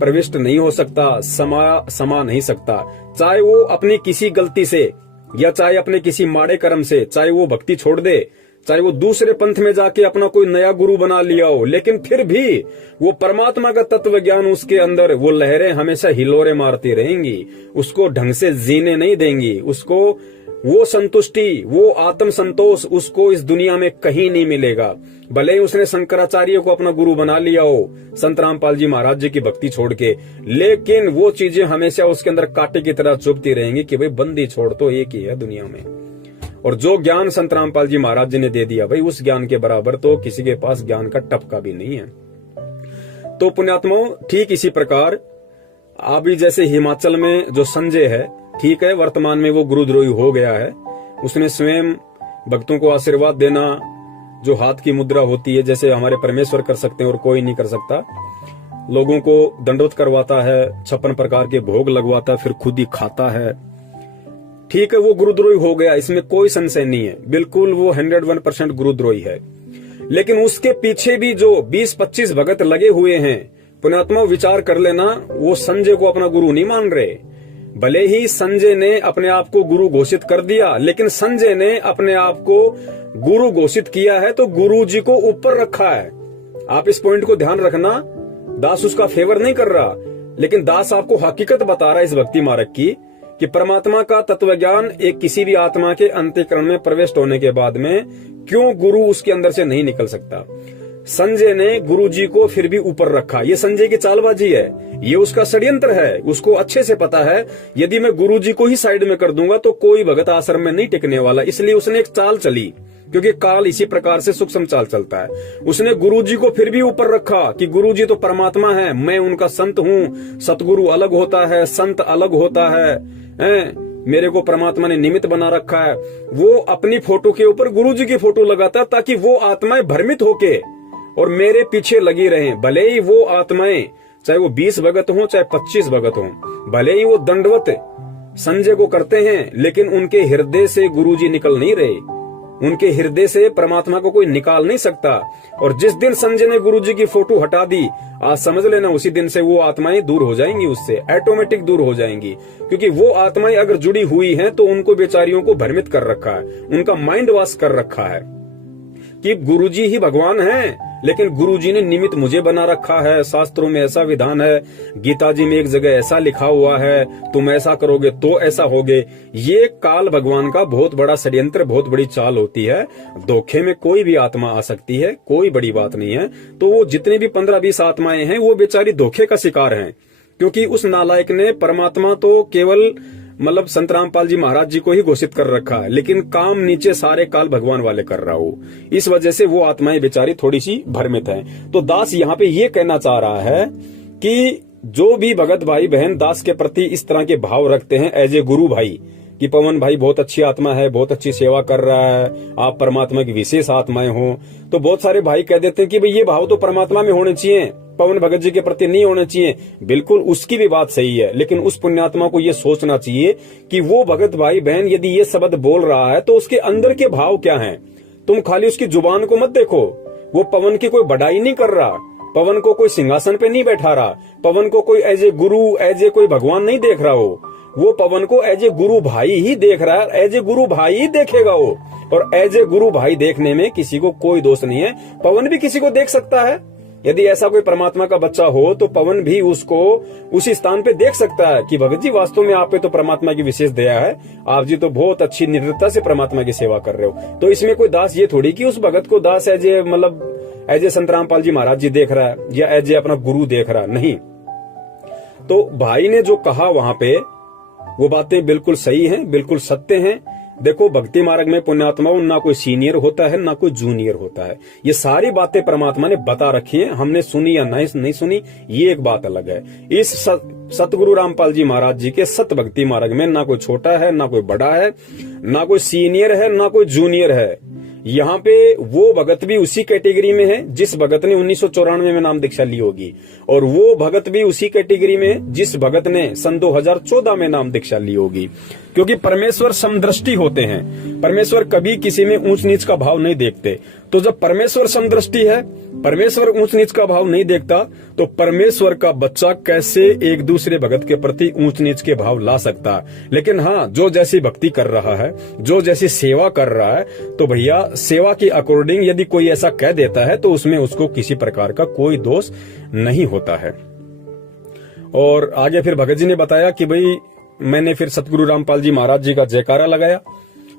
प्रविष्ट नहीं हो सकता, समा नहीं सकता। चाहे वो अपनी किसी गलती से या चाहे अपने किसी माड़े कर्म से, चाहे वो भक्ति छोड़ दे, चाहे वो दूसरे पंथ में जाके अपना कोई नया गुरु बना लिया हो, लेकिन फिर भी वो परमात्मा का तत्व ज्ञान उसके अंदर, वो लहरें हमेशा हिलोरे मारती रहेंगी, उसको ढंग से जीने नहीं देंगी, उसको वो संतुष्टि, वो आत्म संतोष उसको इस दुनिया में कहीं नहीं मिलेगा। भले ही उसने शंकराचार्य को अपना गुरु बना लिया हो, संत रामपाल जी महाराज जी की भक्ति छोड़ के, लेकिन वो चीजें हमेशा उसके अंदर कांटे की तरह चुभती रहेंगी कि भाई बंदी छोड़ तो एक ही है दुनिया में। और जो ज्ञान संत रामपाल जी महाराज जी ने दे दिया, भाई उस ज्ञान के बराबर तो किसी के पास ज्ञान का टपका भी नहीं है। तो पुण्यात्माओं, ठीक इसी प्रकार अभी जैसे हिमाचल में जो संजय है, ठीक है, वर्तमान में वो गुरुद्रोही हो गया है। उसने स्वयं भक्तों को आशीर्वाद देना, जो हाथ की मुद्रा होती है, जैसे हमारे परमेश्वर कर सकते हैं और कोई नहीं कर सकता, लोगों को दंडवत करवाता है, 56 प्रकार के भोग लगवाता है, फिर खुद ही खाता है। ठीक है, वो गुरुद्रोही हो गया, इसमें कोई संशय नहीं है, बिल्कुल वो 101% गुरुद्रोही है। लेकिन उसके पीछे भी जो 20-25 भगत लगे हुए हैं, पुण्यात्मा विचार कर लेना, वो संजय को अपना गुरु नहीं मान रहे। भले ही संजय ने अपने आप को गुरु घोषित कर दिया, लेकिन संजय ने अपने आप को गुरु घोषित किया है तो गुरु जी को ऊपर रखा है। आप इस पॉइंट को ध्यान रखना। दास उसका फेवर नहीं कर रहा, लेकिन दास आपको हकीकत बता रहा है इस भक्ति मार्ग की, कि परमात्मा का तत्व ज्ञान एक किसी भी आत्मा के अंतःकरण में प्रवेश होने के बाद में क्यों गुरु उसके अंदर से नहीं निकल सकता। संजय ने गुरु जी को फिर भी ऊपर रखा। ये संजय की चालबाजी है, ये उसका षड्यंत्र है। उसको अच्छे से पता है यदि मैं गुरु जी को ही साइड में कर दूंगा तो कोई भगत आश्रम में नहीं टिकने वाला। इसलिए उसने एक चाल चली, क्योंकि काल इसी प्रकार से सूक्ष्म चाल चलता है। उसने गुरु जी को फिर भी ऊपर रखा कि गुरु जी तो परमात्मा है, मैं उनका संत हूँ। सतगुरु अलग होता है, संत अलग होता है, मेरे को परमात्मा ने निमित्त बना रखा है। वो अपनी फोटो के ऊपर गुरु जी की फोटो लगाता ताकि वो आत्माएं भ्रमित होके और मेरे पीछे लगी रहें। भले ही वो आत्माएं, चाहे वो 20 भगत हों चाहे 25 भगत हों, भले ही वो दंडवत संजय को करते हैं, लेकिन उनके हृदय से गुरुजी निकल नहीं रहे। उनके हृदय से परमात्मा को कोई निकाल नहीं सकता। और जिस दिन संजय ने गुरुजी की फोटो हटा दी, आज समझ लेना उसी दिन से वो आत्माएं दूर हो जाएंगी, उससे ऑटोमेटिक दूर हो जाएंगी। क्योंकि वो आत्माएं अगर जुड़ी हुई हैं तो उनको बेचारियों को भ्रमित कर रखा है, उनका माइंड वॉश कर रखा है कि गुरुजी ही भगवान हैं, लेकिन गुरुजी ने निमित्त मुझे बना रखा है। शास्त्रों में ऐसा विधान है, गीता जी में एक जगह ऐसा लिखा हुआ है, तुम ऐसा करोगे तो ऐसा होगे। ये काल भगवान का बहुत बड़ा षड्यंत्र, बहुत बड़ी चाल होती है। धोखे में कोई भी आत्मा आ सकती है, कोई बड़ी बात नहीं है। तो वो जितने भी 15-20 आत्माएं हैं वो बेचारी धोखे का शिकार हैं, क्योंकि उस नालायक ने परमात्मा तो केवल मतलब संत रामपाल जी महाराज जी को ही घोषित कर रखा है, लेकिन काम नीचे सारे काल भगवान वाले कर रहा हो। इस वजह से वो आत्माएं बेचारी थोड़ी सी भ्रमित हैं। तो दास यहाँ पे ये कहना चाह रहा है कि जो भी भगत भाई बहन दास के प्रति इस तरह के भाव रखते हैं एज ए गुरु भाई, कि पवन भाई बहुत अच्छी आत्मा है, बहुत अच्छी सेवा कर रहा है, आप परमात्मा की विशेष आत्माएं हो, तो बहुत सारे भाई कह देते हैं कि भाई ये भाव तो परमात्मा में होने चाहिए, पवन भगत जी के प्रति नहीं होने चाहिए। बिल्कुल उसकी भी बात सही है, लेकिन उस पुण्यात्मा को ये सोचना चाहिए कि वो भगत भाई बहन यदि ये शब्द बोल रहा है तो उसके अंदर के भाव क्या हैं। तुम खाली उसकी जुबान को मत देखो, वो पवन की कोई बढ़ाई नहीं कर रहा, पवन को कोई सिंहासन पे नहीं बैठा रहा, पवन को कोई as a Guru as a कोई भगवान नहीं देख रहा हो, वो पवन को एज ए गुरु भाई ही देख रहा है, एज ए गुरु भाई ही देखेगा वो। और एज ए गुरु भाई देखने में किसी को कोई दोष नहीं है, पवन भी किसी को देख सकता है। यदि ऐसा कोई परमात्मा का बच्चा हो तो पवन भी उसको उसी स्थान पे देख सकता है कि भगत जी वास्तव में आप पे तो परमात्मा की विशेष दया है, आप जी तो बहुत अच्छी निर्भरता से परमात्मा की सेवा कर रहे हो। तो इसमें कोई दास ये थोड़ी कि उस भगत को दास एज ए मतलब एज ए संत रामपाल जी महाराज जी देख रहा है या एज ए अपना गुरु देख रहा है, नहीं। तो भाई ने जो कहा वहां पे वो बातें बिल्कुल सही हैं, बिल्कुल सत्य हैं। देखो भक्ति मार्ग में पुण्यात्माओं ना कोई सीनियर होता है ना कोई जूनियर होता है, ये सारी बातें परमात्मा ने बता रखी हैं, हमने सुनी या नहीं सुनी ये एक बात अलग है। इस सतगुरु रामपाल जी महाराज जी के सत भक्ति मार्ग में ना कोई छोटा है ना कोई बड़ा है, ना कोई सीनियर है ना कोई जूनियर है। यहाँ पे वो भगत भी उसी कैटेगरी में है जिस भगत ने 1994 में नाम दीक्षा ली होगी, और वो भगत भी उसी कैटेगरी में है जिस भगत ने सन 2014 में नाम दीक्षा ली होगी। क्योंकि परमेश्वर समदृष्टि होते हैं, परमेश्वर कभी किसी में ऊंच नीच का भाव नहीं देखते। तो जब परमेश्वर समदृष्टि है, परमेश्वर ऊंच नीच का भाव नहीं देखता, तो परमेश्वर का बच्चा कैसे एक दूसरे भगत के प्रति ऊंच नीच के भाव ला सकता है। लेकिन हाँ, जो जैसी भक्ति कर रहा है, जो जैसी सेवा कर रहा है, तो भैया सेवा के अकॉर्डिंग यदि कोई ऐसा कह देता है तो उसमें उसको किसी प्रकार का कोई दोष नहीं होता है। और आगे फिर भगत जी ने बताया कि भाई मैंने फिर सतगुरु रामपाल जी महाराज जी का जयकारा लगाया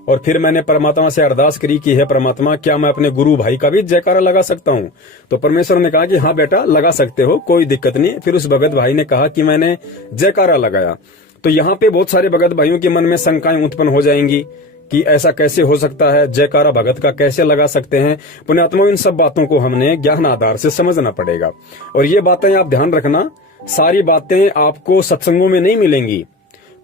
और फिर मैंने परमात्मा से अरदास करी कि हे परमात्मा, क्या मैं अपने गुरु भाई का भी जयकारा लगा सकता हूँ? तो परमेश्वर ने कहा कि हाँ बेटा लगा सकते हो, कोई दिक्कत नहीं। फिर उस भगत भाई ने कहा कि मैंने जयकारा लगाया। तो यहाँ पे बहुत सारे भगत भाइयों के मन में शंकाएं उत्पन्न हो जाएंगी कि ऐसा कैसे हो सकता है, जयकारा भगत का कैसे लगा सकते हैं। पुण्यात्मा, इन सब बातों को हमने ज्ञान आधार से समझना पड़ेगा। और ये बातें आप ध्यान रखना, सारी बातें आपको सत्संगों में नहीं मिलेंगी।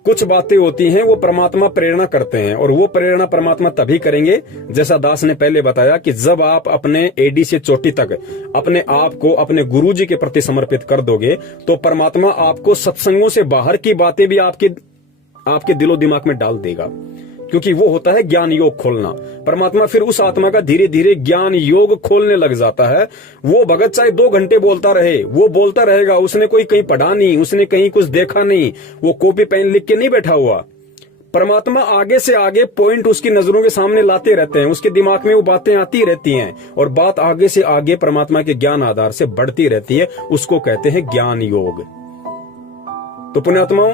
कुछ बातें होती हैं वो परमात्मा प्रेरणा करते हैं, और वो प्रेरणा परमात्मा तभी करेंगे जैसा दास ने पहले बताया कि जब आप अपने एडी से चोटी तक अपने आप को अपने गुरु जी के प्रति समर्पित कर दोगे तो परमात्मा आपको सत्संगों से बाहर की बातें भी आपके दिलो दिमाग में डाल देगा। क्योंकि वो होता है ज्ञान योग खोलना। परमात्मा फिर उस आत्मा का धीरे धीरे ज्ञान योग खोलने लग जाता है। वो भगत चाहे 2 घंटे बोलता रहे, वो बोलता रहेगा, उसने कोई कहीं पढ़ा नहीं, उसने कहीं कुछ देखा नहीं, वो कॉपी पेन लिख के नहीं बैठा हुआ। परमात्मा आगे से आगे पॉइंट उसकी नजरों के सामने लाते रहते हैं, उसके दिमाग में वो बातें आती रहती हैं और बात आगे से आगे परमात्मा के ज्ञान आधार से बढ़ती रहती है। उसको कहते हैं ज्ञान योग। तो पुण्यात्माओं,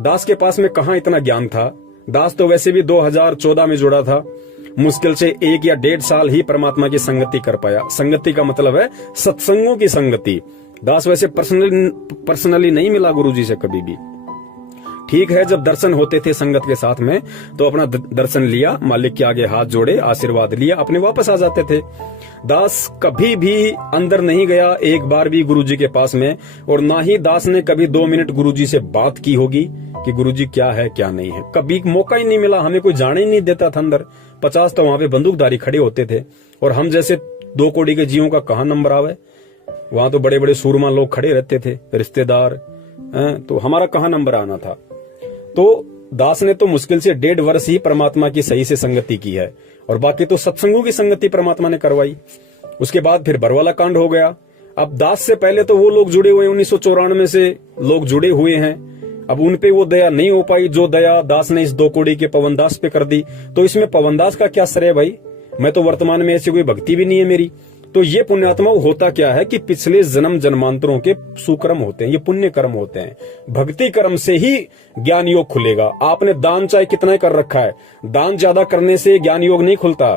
दास के पास में कहां इतना ज्ञान था। दास तो वैसे भी 2014 में जुड़ा था, मुश्किल से 1 या 1.5 साल ही परमात्मा की संगति कर पाया। संगति का मतलब है सत्संगों की संगति। दास वैसे पर्सनली नहीं मिला गुरुजी से कभी भी। ठीक है, जब दर्शन होते थे संगत के साथ में तो अपना दर्शन लिया, मालिक के आगे हाथ जोड़े, आशीर्वाद लिया, अपने वापस आ जाते थे। दास कभी भी अंदर नहीं गया एक बार भी गुरुजी के पास में, और ना ही दास ने कभी 2 मिनट गुरुजी से बात की होगी कि गुरुजी क्या है क्या नहीं है। कभी मौका ही नहीं मिला, हमें कोई जाने ही नहीं देता था अंदर। 50 तो वहां पे बंदूकधारी खड़े होते थे और हम जैसे 2 कौड़ी के जीवों का कहां नंबर आवे। वहां तो बड़े बड़े सूरमा लोग खड़े रहते थे, रिश्तेदार, तो हमारा कहां नंबर आना था। तो दास ने तो मुश्किल से 1.5 वर्ष ही परमात्मा की सही से संगति की है, और बाकी तो सत्संगों की संगति परमात्मा ने करवाई। उसके बाद फिर बरवाला कांड हो गया। अब दास से पहले तो वो लोग जुड़े हुए 1994 से लोग जुड़े हुए हैं। अब उन पे वो दया नहीं हो पाई जो दया दास ने इस 2 कौड़ी के पवन दास पे कर दी। तो इसमें पवन दास का क्या श्रेय भाई? मैं तो वर्तमान में ऐसी कोई भक्ति भी नहीं है मेरी। तो ये पुण्यात्मा होता क्या है कि पिछले जन्म जन्मांतरों के सुकर्म होते हैं, ये पुण्य कर्म होते हैं। भक्ति कर्म से ही ज्ञान योग खुलेगा। आपने दान चाहे कितना कर रखा है, दान ज्यादा करने से ज्ञान योग नहीं खुलता,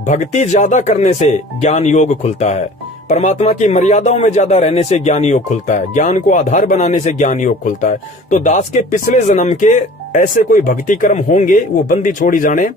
भक्ति ज्यादा करने से ज्ञान योग खुलता है। परमात्मा की मर्यादाओं में ज्यादा रहने से ज्ञान योग खुलता है, ज्ञान को आधार बनाने से ज्ञान योग खुलता है। तो दास के पिछले जन्म के ऐसे कोई भक्ति कर्म होंगे, वो बंदी छोड़ी जाने,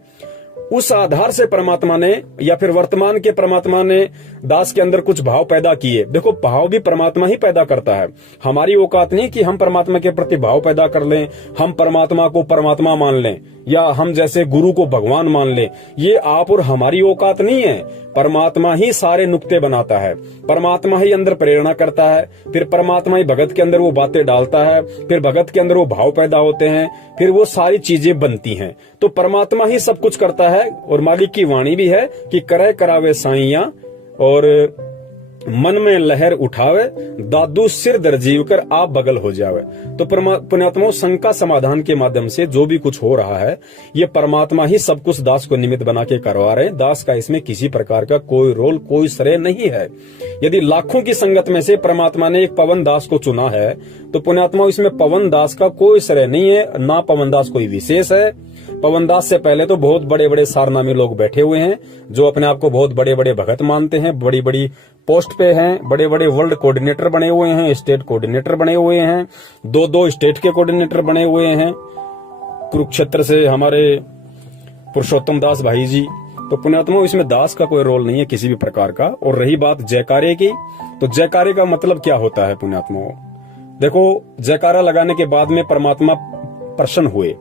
उस आधार से परमात्मा ने या फिर वर्तमान के परमात्मा ने दास के अंदर कुछ भाव पैदा किए। देखो, भाव भी परमात्मा ही पैदा करता है। हमारी औकात नहीं कि हम परमात्मा के प्रति भाव पैदा कर लें, हम परमात्मा को परमात्मा मान लें या हम जैसे गुरु को भगवान मान लें। ये आप और हमारी औकात नहीं है। परमात्मा ही सारे नुक्ते बनाता है, परमात्मा ही अंदर प्रेरणा करता है, फिर परमात्मा ही भगत के अंदर वो बातें डालता है, फिर भगत के अंदर वो भाव पैदा होते हैं, फिर वो सारी चीजें बनती हैं। तो परमात्मा ही सब कुछ करता है। और मालिक की वाणी भी है कि करे करावे साइया और मन में लहर उठावे, दादू सिर दर्जीव कर आप बगल हो जावे। तो पुण्यात्माओं, शंका समाधान के माध्यम से जो भी कुछ हो रहा है, ये परमात्मा ही सब कुछ दास को निमित्त बना के करवा रहे हैं। दास का इसमें किसी प्रकार का कोई रोल, कोई श्रेय नहीं है। यदि लाखों की संगत में से परमात्मा ने एक पवन दास को चुना है, तो पुण्यात्माओं, इसमें पवन दास का कोई श्रेय नहीं है, ना पवन दास कोई विशेष है। पवन दास से पहले तो बहुत बड़े बड़े सारनामी लोग बैठे हुए हैं, जो अपने आप को बहुत बड़े बड़े भगत मानते हैं, बड़ी बड़ी पोस्ट पे हैं, बड़े बड़े वर्ल्ड कोऑर्डिनेटर बने हुए हैं, स्टेट कोऑर्डिनेटर बने हुए हैं, दो स्टेट के कोऑर्डिनेटर बने हुए हैं। कुरुक्षेत्र से हमारे पुरुषोत्तम दास भाई जी। तो पुण्यात्माओं, इसमें दास का कोई रोल नहीं है किसी भी प्रकार का। और रही बात जयकारे की, तो जयकारे का मतलब क्या होता है पुण्यात्माओं? देखो, जयकारा लगाने के बाद में परमात्मा प्रसन्न हुए,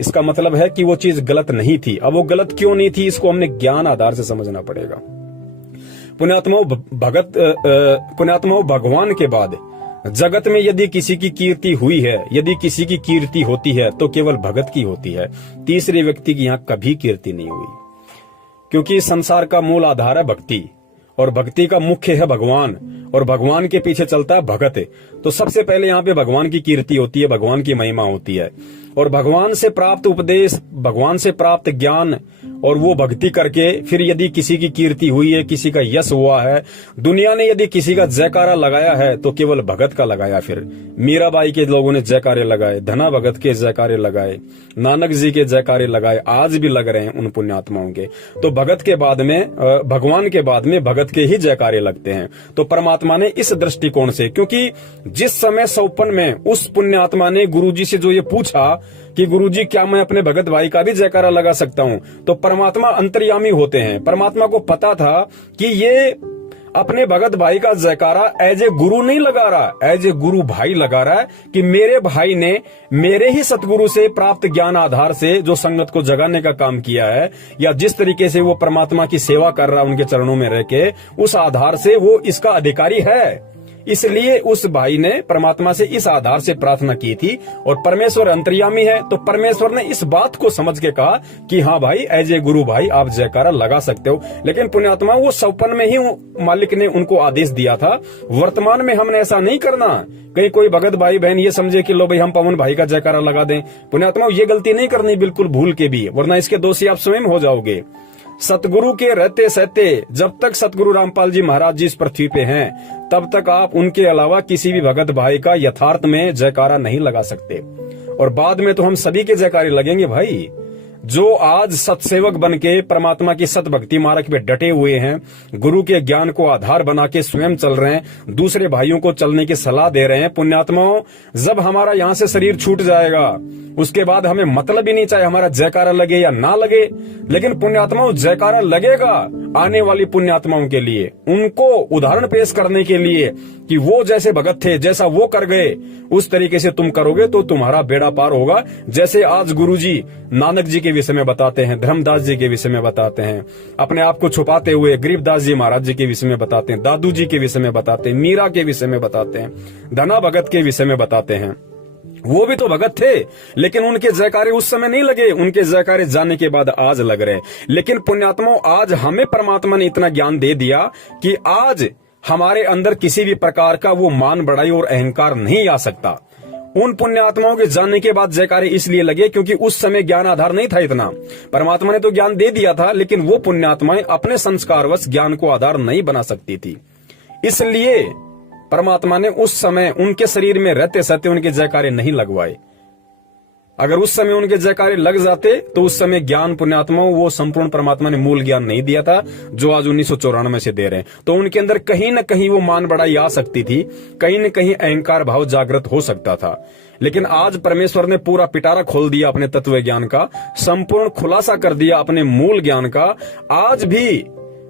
इसका मतलब है कि वो चीज गलत नहीं थी। अब वो गलत क्यों नहीं थी, इसको हमने ज्ञान आधार से समझना पड़ेगा। पुण्यात्माओं, भगवान के बाद जगत में यदि किसी की कीर्ति हुई है, यदि किसी की कीर्ति होती है, तो केवल भगत की होती है। तीसरे व्यक्ति की यहाँ कभी कीर्ति नहीं हुई, क्योंकि संसार का मूल आधार है भक्ति, और भक्ति का मुख्य है भगवान, और भगवान के पीछे चलता है भगत। तो सबसे पहले यहाँ पे भगवान की कीर्ति होती है, भगवान की महिमा होती है, और भगवान से प्राप्त उपदेश, भगवान से प्राप्त ज्ञान, और वो भक्ति करके फिर यदि किसी की कीर्ति हुई है, किसी का यश हुआ है, दुनिया ने यदि किसी का जयकारा लगाया है, तो केवल भगत का लगाया। फिर मीराबाई के लोगों ने जयकारे लगाए, धना भगत के जयकारे लगाए, नानक जी के जयकारे लगाए, आज भी लग रहे हैं उन पुण्यात्माओं के। तो भगत के बाद में, भगवान के बाद में भगत के ही जयकारे लगते हैं। तो परमात्मा ने इस दृष्टिकोण से, क्योंकि जिस समय 54 में उस पुण्यात्मा ने गुरुजी से जो ये पूछा कि गुरुजी क्या मैं अपने भगत भाई का भी जयकारा लगा सकता हूं, तो परमात्मा अंतर्यामी होते हैं। परमात्मा को पता था कि ये अपने भगत भाई का जयकारा एज ए गुरु नहीं लगा रहा, एज ए गुरु भाई लगा रहा है, कि मेरे भाई ने मेरे ही सतगुरु से प्राप्त ज्ञान आधार से जो संगत को जगाने का काम किया है, या जिस तरीके से वो परमात्मा की सेवा कर रहा है उनके चरणों में रह के, उस आधार से वो इसका अधिकारी है। इसलिए उस भाई ने परमात्मा से इस आधार से प्रार्थना की थी। और परमेश्वर अंतर्यामी है, तो परमेश्वर ने इस बात को समझ के कहा कि हाँ भाई, एज ए गुरु भाई आप जयकारा लगा सकते हो। लेकिन पुण्यात्मा, वो 54 में ही मालिक ने उनको आदेश दिया था। वर्तमान में हमने ऐसा नहीं करना। कहीं कोई भगत भाई बहन ये समझे कि लो भाई हम पवन भाई का जयकारा लगा दें। पुण्यात्मा, ये गलती नहीं करनी बिल्कुल भूल के भी, वरना इसके दोषी आप स्वयं हो जाओगे। सतगुरु के रहते सहते, जब तक सतगुरु रामपाल जी महाराज जी इस पृथ्वी पे हैं, तब तक आप उनके अलावा किसी भी भगत भाई का यथार्थ में जयकारा नहीं लगा सकते। और बाद में तो हम सभी के जयकारे लगेंगे भाई। जो आज सतसेवक बन के परमात्मा की सत भक्ति मार्ग पे डटे हुए हैं, गुरु के ज्ञान को आधार बना के स्वयं चल रहे हैं, दूसरे भाइयों को चलने की सलाह दे रहे हैं। पुण्यात्माओं, जब हमारा यहाँ से शरीर छूट जाएगा, उसके बाद हमें मतलब ही नहीं चाहे हमारा जयकारा लगे या ना लगे, लेकिन पुण्यात्माओं जयकारा लगेगा आने वाली पुण्यात्माओं के लिए, उनको उदाहरण पेश करने के लिए कि वो जैसे भगत थे, जैसा वो कर गए, उस तरीके से तुम करोगे तो तुम्हारा बेड़ा पार होगा। जैसे आज गुरुजी नानक जी के विषय में बताते हैं, धर्मदास जी के विषय में बताते हैं, अपने आप को छुपाते हुए गरीबदास जी महाराज जी के विषय में बताते हैं, दादू जी के विषय में बताते हैं, मीरा के विषय में बताते हैं, धना भगत के विषय में बताते हैं। वो भी तो भगत थे, लेकिन उनके जयकारे उस समय नहीं लगे, उनके जयकारे जाने के बाद आज लग रहे। लेकिन पुण्यात्माओं, आज हमें परमात्मा ने इतना ज्ञान दे दिया कि आज हमारे अंदर किसी भी प्रकार का वो मान बढ़ाई और अहंकार नहीं आ सकता। उन पुण्यात्माओं के जानने के बाद जयकारे इसलिए लगे क्योंकि उस समय ज्ञान आधार नहीं था इतना। परमात्मा ने तो ज्ञान दे दिया था, लेकिन वो पुण्यात्माएं अपने संस्कारवश ज्ञान को आधार नहीं बना सकती थी। इसलिए परमात्मा ने उस समय उनके शरीर में रहते सहते उनके जयकारे नहीं लगवाए। अगर उस समय उनके जयकारे लग जाते तो उस समय ज्ञान पुण्यात्माओं वो संपूर्ण परमात्मा ने मूल ज्ञान नहीं दिया था जो आज 1994 से दे रहे हैं। तो उनके अंदर कहीं न कहीं वो मान बढ़ाई आ सकती थी, कहीं न कहीं अहंकार भाव जागृत हो सकता था। लेकिन आज परमेश्वर ने पूरा पिटारा खोल दिया अपने तत्व ज्ञान का, संपूर्ण खुलासा कर दिया अपने मूल ज्ञान का। आज भी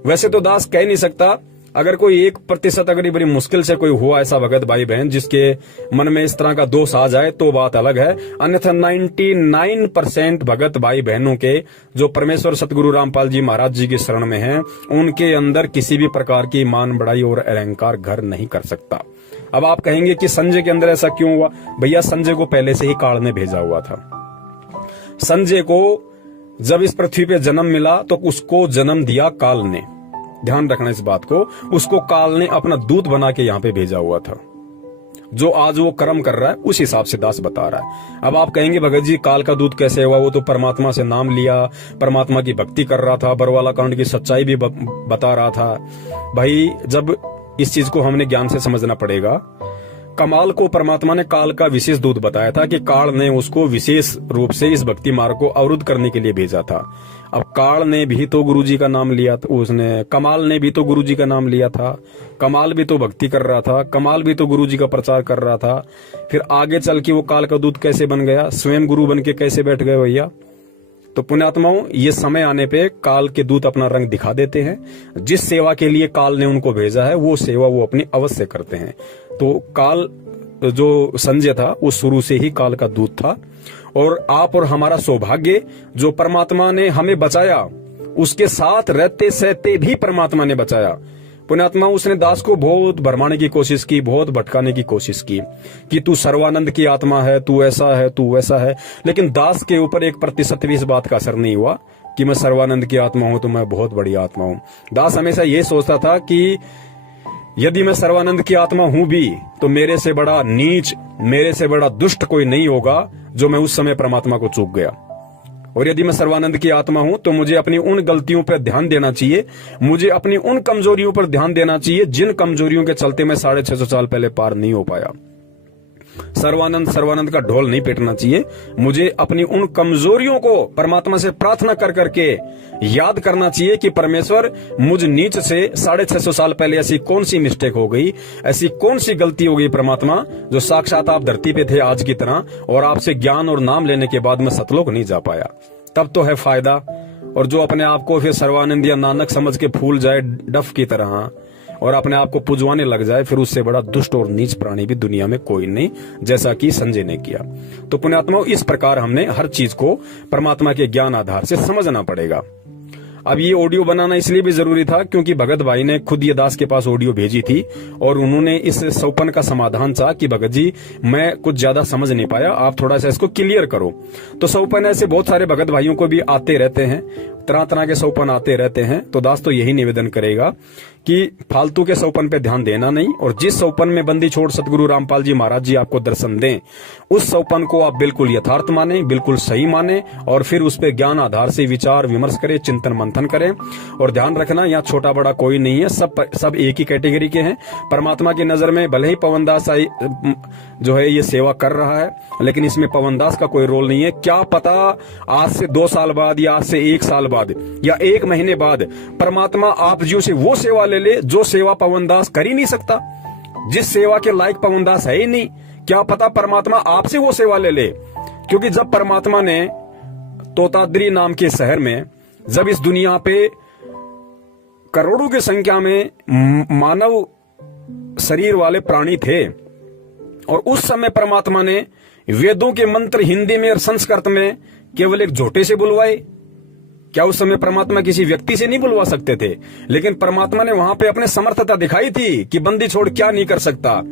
वैसे तो दास कह नहीं सकता अगर कोई 1% अगर बड़ी मुश्किल से कोई हुआ ऐसा भगत भाई बहन जिसके मन में इस तरह का दोष आ जाए तो बात अलग है, अन्यथा 99% भगत भाई बहनों के जो परमेश्वर सतगुरु रामपाल जी महाराज जी की शरण में हैं, उनके अंदर किसी भी प्रकार की मान बढ़ाई और अहंकार घर नहीं कर सकता। अब आप कहेंगे कि संजय के अंदर ऐसा क्यों हुआ? भैया संजय को पहले से ही काल ने भेजा हुआ था। संजय को जब इस पृथ्वी पे जन्म मिला तो उसको जन्म दिया काल ने, ध्यान रखना इस बात को, उसको काल ने अपना दूत बना के यहाँ पे भेजा हुआ था। जो आज वो कर्म कर रहा है उस हिसाब से दास बता रहा है। अब आप कहेंगे भगत जी काल का दूत कैसे हुआ? वो तो परमात्मा से नाम लिया, परमात्मा की भक्ति कर रहा था, बरवाला कांड की सच्चाई भी बता रहा था। भाई जब इस चीज को हमने ज्ञान से समझना पड़ेगा। कमाल को परमात्मा ने काल का विशेष दूत बताया था कि काल ने उसको विशेष रूप से इस भक्ति मार्ग को अवरुद्ध करने के लिए भेजा था। अब काल ने भी तो गुरुजी का नाम लिया था, उसने कमाल ने भी तो गुरुजी का नाम लिया था, कमाल भी तो भक्ति कर रहा था, कमाल भी तो गुरुजी का प्रचार कर रहा था। फिर आगे चल के वो काल का दूत कैसे बन गया? स्वयं गुरु बन के कैसे बैठ गए भैया? तो पुण्यात्माओं, ये समय आने पे काल के दूत अपना रंग दिखा देते हैं। जिस सेवा के लिए काल ने उनको भेजा है वो सेवा वो अपनी अवश्य करते हैं। तो काल जो संजय था वो शुरू से ही काल का दूत था, और आप और हमारा सौभाग्य जो परमात्मा ने हमें बचाया, उसके साथ रहते सहते भी परमात्मा ने बचाया। पुण्यात्मा, उसने दास को बहुत भरमाने की कोशिश की, बहुत भटकाने की कोशिश की कि तू सर्वानंद की आत्मा है, तू ऐसा है, तू वैसा है, लेकिन दास के ऊपर 1% भी इस बात का असर नहीं हुआ कि मैं सर्वानंद की आत्मा हूं तो मैं बहुत बड़ी आत्मा हूं। दास हमेशा ये सोचता था कि यदि मैं सर्वानंद की आत्मा हूं भी तो मेरे से बड़ा नीच, मेरे से बड़ा दुष्ट कोई नहीं होगा जो मैं उस समय परमात्मा को चूक गया। और यदि मैं सर्वानंद की आत्मा हूं तो मुझे अपनी उन गलतियों पर ध्यान देना चाहिए, मुझे अपनी उन कमजोरियों पर ध्यान देना चाहिए जिन कमजोरियों के चलते मैं 650 साल पहले पार नहीं हो पाया। सर्वानंद का ढोल नहीं पीटना चाहिए, मुझे अपनी उन कमजोरियों को परमात्मा से प्रार्थना कर करके याद करना चाहिए कि परमेश्वर मुझ नीच से 650 साल पहले ऐसी कौन सी मिस्टेक हो गई, ऐसी कौन सी गलती हो गई परमात्मा, जो साक्षात आप धरती पे थे आज की तरह, और आपसे ज्ञान और नाम लेने के बाद मैं सतलोक नहीं जा पाया। तब तो है फायदा। और जो अपने आप को फिर सर्वानंद या नानक समझ के फूल जाए डफ की तरह और अपने आप को पुजवाने लग जाए, फिर उससे बड़ा दुष्ट और नीच प्राणी भी दुनिया में कोई नहीं, जैसा कि संजय ने किया। तो पुण्यात्माओं, इस प्रकार हमने हर चीज को परमात्मा के ज्ञान आधार से समझना पड़ेगा। अब ये ऑडियो बनाना इसलिए भी जरूरी था क्योंकि भगत भाई ने खुद ये दास के पास ऑडियो भेजी थी और उन्होंने इस सौपन का समाधान चाहा कि भगत जी मैं कुछ ज्यादा समझ नहीं पाया, आप थोड़ा सा इसको क्लियर करो। तो सौपन ऐसे बहुत सारे भगत भाइयों को भी आते रहते हैं, तरह तरह के सौपन आते रहते हैं। तो दास तो यही निवेदन करेगा कि फालतू के सौपन पे ध्यान देना नहीं, और जिस सौपन में बंदी छोड़ सतगुरु रामपाल जी महाराज जी आपको दर्शन दें, उस सौपन को आप बिल्कुल यथार्थ माने, बिल्कुल सही माने, और फिर उस पे ज्ञान आधार से विचार विमर्श करें, चिंतन मंथन करें। और ध्यान रखना, यहाँ छोटा बड़ा कोई नहीं है, सब एक ही कैटेगरी के हैं। परमात्मा की नजर में भले ही पवनदास जो है ये सेवा कर रहा है, लेकिन इसमें पवनदास का कोई रोल नहीं है। क्या पता आज से 2 साल बाद या आज से 1 साल बाद या 1 महीने बाद परमात्मा आप जियो से वो सेवा ले ले जो सेवा पवनदास कर ही नहीं सकता, जिस सेवा के लायक पवनदास है ही नहीं। क्या पता परमात्मा आपसे वो सेवा ले ले, क्योंकि जब परमात्मा ने तोताद्री नाम के शहर में, जब इस दुनिया पे करोड़ों की संख्या में मानव शरीर वाले प्राणी थे, और उस समय परमात्मा ने वेदों के मंत्र हिंदी में और संस्कृत में केवल एक झोटे से बुलवाए। क्या उस समय परमात्मा किसी व्यक्ति से नहीं बुलवा सकते थे? लेकिन परमात्मा ने वहां पे अपने समर्थता दिखाई थी कि बंदी छोड़ क्या नहीं कर सकता।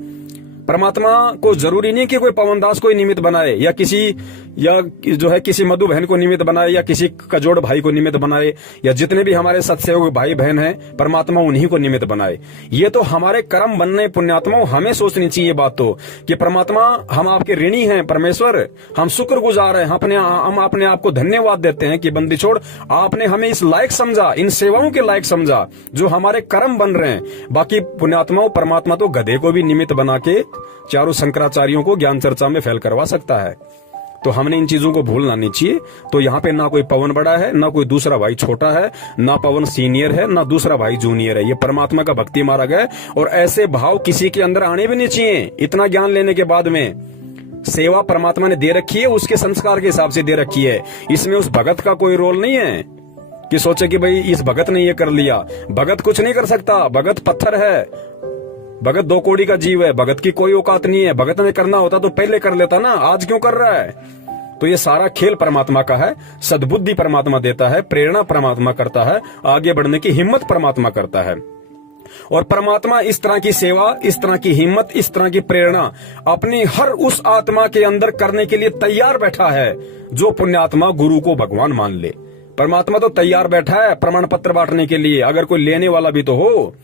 परमात्मा को जरूरी नहीं कि कोई पवनदास को निमित्त बनाए, या किसी मधु बहन को निमित्त बनाए, या किसी कजोड़ भाई को निमित्त बनाए, या जितने भी हमारे सत्सेवक भाई बहन हैं परमात्मा उन्हीं को निमित्त बनाए। ये तो हमारे कर्म बनने पुण्यात्माओं हमें सोचनी चाहिए बात तो, कि परमात्मा हम आपके ऋणी हैं, परमेश्वर हम शुक्रगुजार हैं, हम अपने आप को धन्यवाद देते हैं कि बंदी छोड़ आपने हमें इस लायक समझा, इन सेवाओं के लायक समझा जो हमारे कर्म बन रहे हैं। बाकी पुण्यात्माओं, परमात्मा तो गधे को भी निमित्त बना के चारों शंकराचार्यों को ज्ञान चर्चा में फेल करवा सकता है। तो हमने इन चीजों को भूलना नहीं चाहिए। तो यहाँ पे ना कोई पवन बड़ा है, ना कोई दूसरा भाई छोटा है, ना पवन सीनियर है, ना दूसरा भाई जूनियर है। ये परमात्मा का भक्ति मार्ग है, और ऐसे भाव किसी के अंदर आने भी नहीं चाहिए। इतना ज्ञान लेने के बाद में सेवा परमात्मा ने दे रखी है, उसके संस्कार के हिसाब से दे रखी है, इसमें उस भगत का कोई रोल नहीं है। कि सोचे कि भाई इस भगत ने ये कर लिया। भगत कुछ नहीं कर सकता, भगत पत्थर है, भगत 2 कौड़ी का जीव है, भगत की कोई औकात नहीं है। भगत ने करना होता तो पहले कर लेता ना, आज क्यों कर रहा है? तो ये सारा खेल परमात्मा का है। सद्बुद्धि परमात्मा देता है, प्रेरणा परमात्मा करता है, आगे बढ़ने की हिम्मत परमात्मा करता है। और परमात्मा इस तरह की सेवा, इस तरह की हिम्मत, इस तरह की प्रेरणा अपनी हर उस आत्मा के अंदर करने के लिए तैयार बैठा है जो पुण्यात्मा गुरु को भगवान मान ले। परमात्मा तो तैयार बैठा है प्रमाण पत्र बांटने के लिए, अगर कोई लेने वाला भी तो हो।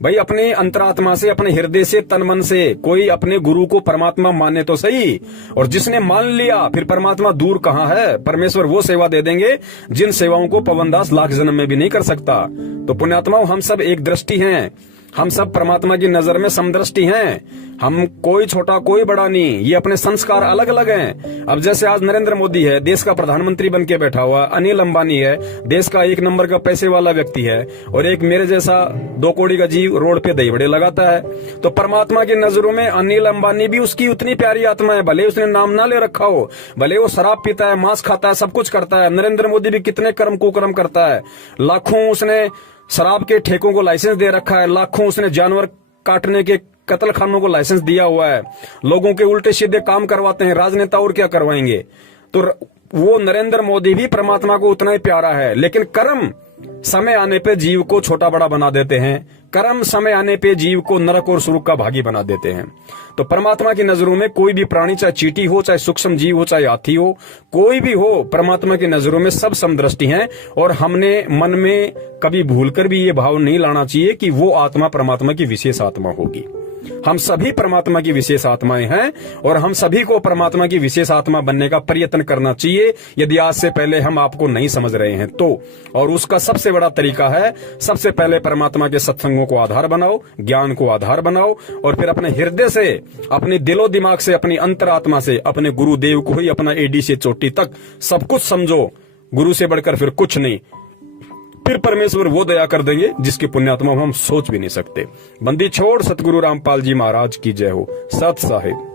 भाई अपने अंतरात्मा से, अपने हृदय से, तन मन से कोई अपने गुरु को परमात्मा माने तो सही। और जिसने मान लिया फिर परमात्मा दूर कहाँ है। परमेश्वर वो सेवा दे देंगे जिन सेवाओं को पवनदास लाख जन्म में भी नहीं कर सकता। तो पुण्यात्माओं, हम सब एक दृष्टि हैं, हम सब परमात्मा की नजर में समदृष्टि हैं। हम कोई छोटा कोई बड़ा नहीं, ये अपने संस्कार अलग अलग हैं। अब जैसे आज नरेंद्र मोदी है, देश का प्रधानमंत्री बन के बैठा हुआ, अनिल अंबानी है, देश का 1 नंबर का पैसे वाला व्यक्ति है, और एक मेरे जैसा 2 कौड़ी का जीव रोड पे दही बड़े लगाता है। तो परमात्मा की नजरों में अनिल अंबानी भी उसकी उतनी प्यारी आत्मा है, भले उसने नाम ना ले रखा हो, भले वो शराब पीता है, मांस खाता है, सब कुछ करता है। नरेंद्र मोदी भी कितने कर्म कुकर्म करता है, लाखों उसने शराब के ठेकों को लाइसेंस दे रखा है, लाखों उसने जानवर काटने के कत्ल खानों को लाइसेंस दिया हुआ है, लोगों के उल्टे सीधे काम करवाते हैं। राजनेता और क्या करवाएंगे? तो वो नरेंद्र मोदी भी परमात्मा को उतना ही प्यारा है। लेकिन कर्म समय आने पे जीव को छोटा बड़ा बना देते हैं, कर्म समय आने पे जीव को नरक और सुरक का भागी बना देते हैं। तो परमात्मा की नजरों में कोई भी प्राणी, चाहे चींटी हो, चाहे सूक्ष्म जीव हो, चाहे हाथी हो, कोई भी हो, परमात्मा की नजरों में सब समदृष्टि हैं। और हमने मन में कभी भूलकर भी ये भाव नहीं लाना चाहिए कि वो आत्मा परमात्मा की विशेष आत्मा होगी। हम सभी परमात्मा की विशेष आत्माएं हैं और हम सभी को परमात्मा की विशेष आत्मा बनने का प्रयत्न करना चाहिए, यदि आज से पहले हम आपको नहीं समझ रहे हैं तो। और उसका सबसे बड़ा तरीका है, सबसे पहले परमात्मा के सत्संगों को आधार बनाओ, ज्ञान को आधार बनाओ, और फिर अपने हृदय से, अपने दिलो दिमाग से, अपनी अंतरात्मा से अपने गुरुदेव को ही अपना एडी से चोटी तक सब कुछ समझो। गुरु से बढ़कर फिर कुछ नहीं। फिर परमेश्वर वो दया कर देंगे जिसकी पुण्यात्मा हम सोच भी नहीं सकते। बंदी छोड़ सतगुरु रामपाल जी महाराज की जय हो। सत साहिब।